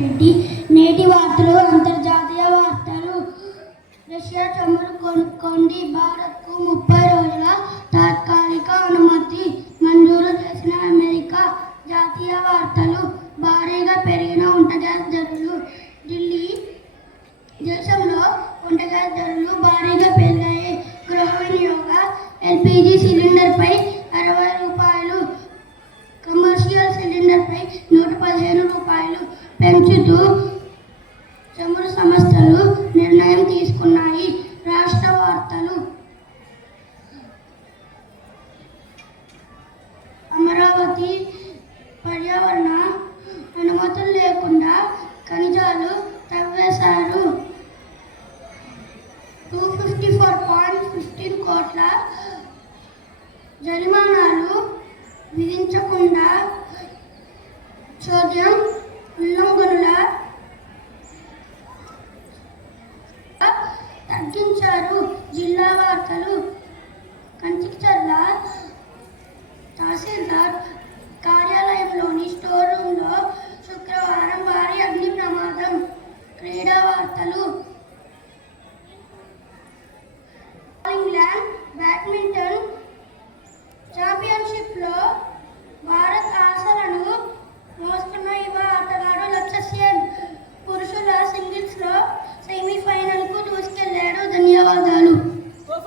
రెడ్డి. నేటి వార్తలు అంతర్జాతీయ వార్తలు. రష్యా చమురు కొనుక్కోండి. భారత్కు 30 రోజుల తాత్కాలిక అనుమతి మంజూరు చేసిన అమెరికా. జాతీయ వార్తలు. భారీగా పెరిగిన వంట గ్యాస్ ధరలు. ఢిల్లీ దేశంలో వంట గ్యాస్ ధరలు భారీగా పెరిగాయి. గృహ వినియోగ ఎల్పీజీ సిలిండర్పై 60 రూపాయలు, కమర్షియల్ సిలిండర్పై 115 రూపాయలు పెంచుతూ చమురు సంస్థలు నిర్ణయం తీసుకున్నాయి. రాష్ట్ర వార్తలు. అమరావతి పర్యావరణ అనుమతులు లేకుండా ఖనిజాలు తవ్వేశారు. 254.15 కోట్ల జరిమానాలు విధించకుండా చోద్యం ఉల్లంఘనల తగ్గించారు. జిల్లా వార్తలు. కంచికచర్ల తహసీల్దార్ కార్యాలయంలోని స్టోర్ రూమ్లో శుక్రవారం భారీ అగ్ని ప్రమాదం. క్రీడా వార్తలు.